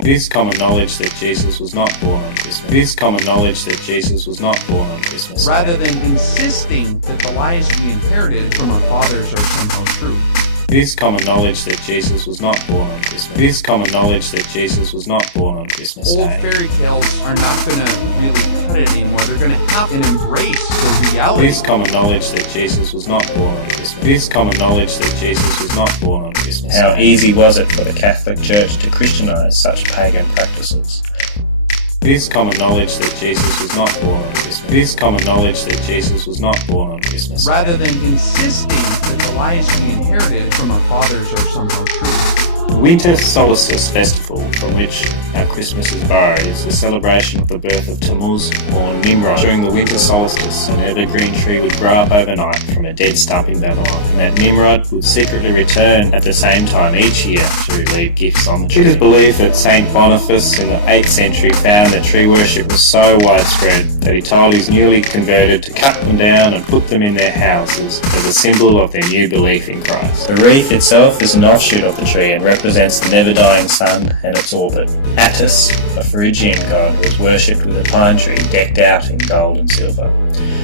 It is common knowledge that Jesus was not born on Christmas. It is common knowledge that Jesus was not born on Christmas. Rather than insisting that the lies we inherited from our fathers are somehow true. It is common knowledge that Jesus was not born on Christmas. It is common knowledge that Jesus was not born on Christmas Old Day. fairy tales are not going to really cut it anymore. They're going to have to embrace the It reality. is common knowledge that Jesus was not born on Christmas. It is common knowledge that Jesus was not born on Christmas How Day. easy was it for the Catholic Church to Christianize such pagan practices? It is common knowledge that Jesus was not born on Christmas. It is common knowledge that Jesus was not born on Christmas Day. Rather than insisting that the lies we inherited from our fathers are somehow true. The Winter Solstice Festival, from which our Christmas is borrowed, is the celebration of the birth of Tammuz or Nimrod. During the winter solstice, an evergreen tree would grow up overnight from a dead stump in Babylon, and that Nimrod would secretly return at the same time each year to leave gifts on the tree. It is believed that Saint Boniface in the 8th century found that tree worship was so widespread that he told his newly converted to cut them down and put them in their houses as a symbol of their new belief in Christ. The wreath itself is an offshoot of the tree and represents the never-dying sun and its orbit. Attis, a Phrygian god, was worshipped with a pine tree decked out in gold and silver.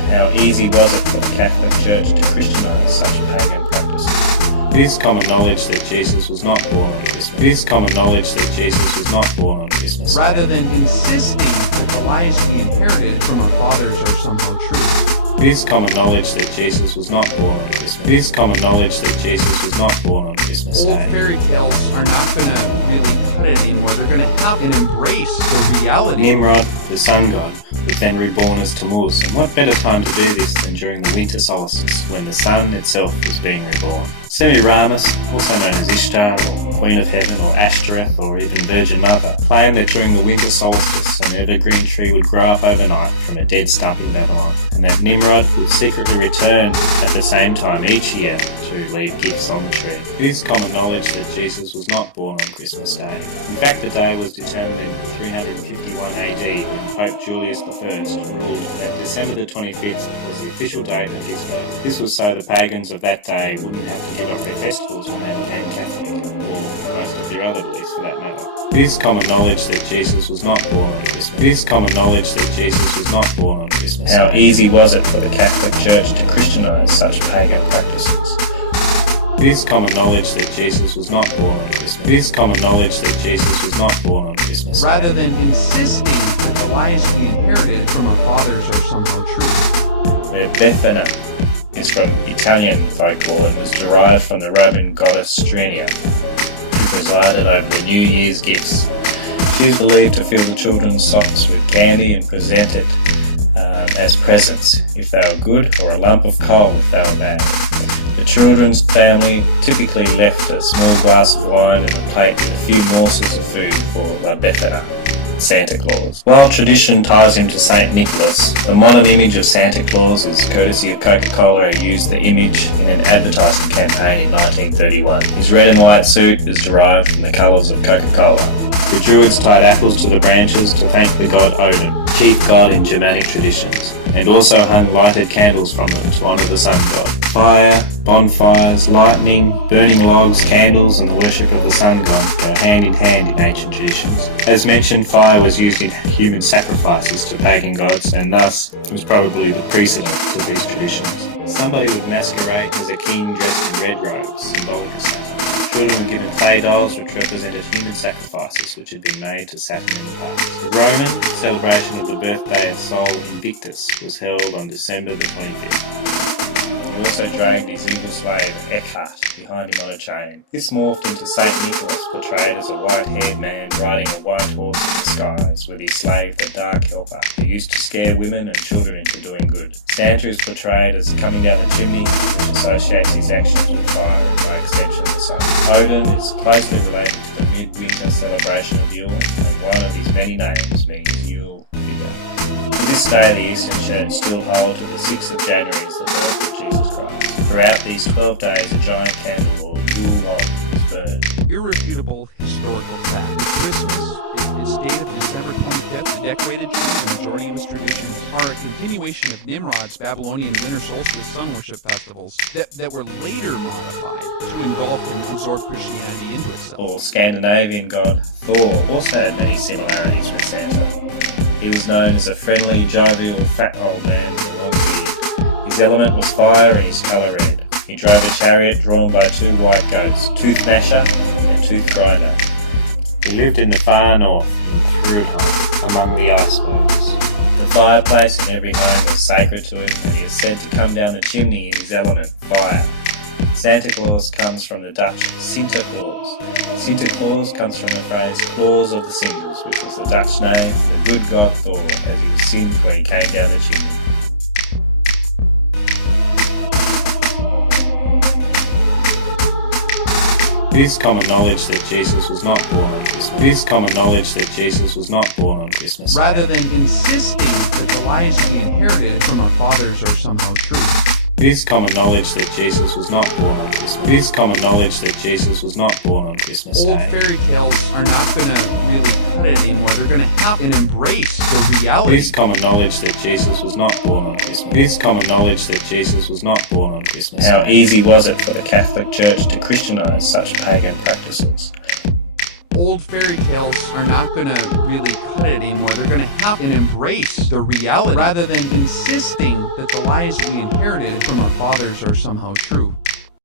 How easy was it for the Catholic Church to Christianize such pagan practices? It is common knowledge that Jesus was not born on Christmas. It is common knowledge that Jesus was not born on Christmas. Rather than insisting that the lies we inherited from our fathers are somehow true. It is common knowledge that Jesus was not born on Christmas. It is common knowledge that Jesus was not born on Christmas Old Day. fairy tales are not going to really cut it anymore. They're going to have to embrace the reality. Nimrod, the sun god, was then reborn as Tammuz, and what better time to do this than during the winter solstice, when the sun itself was being reborn. Semiramis, also known as Ishtar, or Queen of Heaven, or Ashtoreth, or even Virgin Mother, claimed that during the winter solstice an evergreen tree would grow up overnight from a dead stump in Babylon, and that Nimrod would secretly return at the same time each year to leave gifts on the tree. It is common knowledge that Jesus was not born on Christmas Day. In fact, the day was determined in 351 AD when Pope Julius I ruled that December the 25th was the official date of his birth. This was so the pagans of that day wouldn't have to give up their festivals when they became Catholic, or most of their other beliefs for that matter. It is common knowledge that Jesus was not born on Christmas. It is common knowledge that Jesus was not born on Christmas How Day. easy was it for the Catholic Church to Christianize such pagan practices? It is common knowledge that Jesus was not born on Christmas. It is common knowledge that Jesus was not born on Christmas Day. Rather than insisting that the lies we inherited from our fathers are somehow true. The Befana is from Italian folklore and was derived from the Roman goddess Strenia, who presided over the New Year's gifts. She is believed to fill the children's socks with candy and present it as presents if they were good, or a lump of coal if they were bad. The children's family typically left a small glass of wine and a plate with a few morsels of food for La Befana, Santa Claus. While tradition ties him to Saint Nicholas, the modern image of Santa Claus is courtesy of Coca-Cola, who used the image in an advertising campaign in 1931. His red and white suit is derived from the colours of Coca-Cola. The Druids tied apples to the branches to thank the god Odin, chief god in Germanic traditions, and also hung lighted candles from them to honour the sun god. Fire, bonfires, lightning, burning logs, candles, and the worship of the sun god go hand in hand in ancient traditions. As mentioned, fire was used in human sacrifices to pagan gods, and thus was probably the precedent to these traditions. Somebody would masquerade as a king dressed in red robes, symbolic of Saturn. Children were given clay dolls which represented human sacrifices which had been made to Saturn in the past. The Roman celebration of the birthday of Sol Invictus was held on December the 25th. He also dragged his evil slave Eckhart behind him on a chain. This morphed into Saint Nicholas, portrayed as a white-haired man riding a white horse in the skies, with his slave the Dark Helper, who used to scare women and children into doing good. Santa is portrayed as coming down the chimney, which associates his actions with fire and by extension the sun. Odin is closely related to the midwinter celebration of Yule, and one of his many names means Yule figure. To this day, the Eastern Church still hold to the 6th of January as the birth of Jesus Christ. Throughout these 12 days, a giant candle or Yule log is burned. Irrefutable historical fact. Christmas is dated December 25th. The decorated tree, the majority of its traditions, are a continuation of Nimrod's Babylonian winter solstice sun worship festivals that were later modified to engulf and absorb Christianity into itself. Or Scandinavian god Thor also had many similarities with Santa. He was known as a friendly, jovial, fat old man with a long beard. His element was fire and his colour red. He drove a chariot drawn by two white goats, Tooth Gnasher and Tooth Grinder. He lived in the far north, in Thrudheim, among the icebergs. The fireplace in every home was sacred to him, and he is said to come down the chimney in his element, fire. Santa Claus comes from the Dutch Sinterklaas. Sinterklaas comes from the phrase claws of the cinders, which was the Dutch name for the good god Thor, as he was singed when he came down the chimney. It is common knowledge that Jesus was not born on Christmas. It is common knowledge that Jesus was not born on Christmas. Rather than insisting that the lies we inherited from our fathers are somehow true. It is common knowledge that Jesus was not born on Christmas. It is common knowledge that Jesus was not born on Christmas Old Day. fairy tales are not going to really cut it anymore. They're going to have and embrace the It reality. is common knowledge that Jesus was not born on Christmas. It is common knowledge that Jesus was not born on Christmas How Day. easy was it for the Catholic Church to Christianise such pagan practices? Old fairy tales are not going to really cut it anymore. They're going to have and embrace the reality rather than insisting that the lies we inherited from our fathers are somehow true.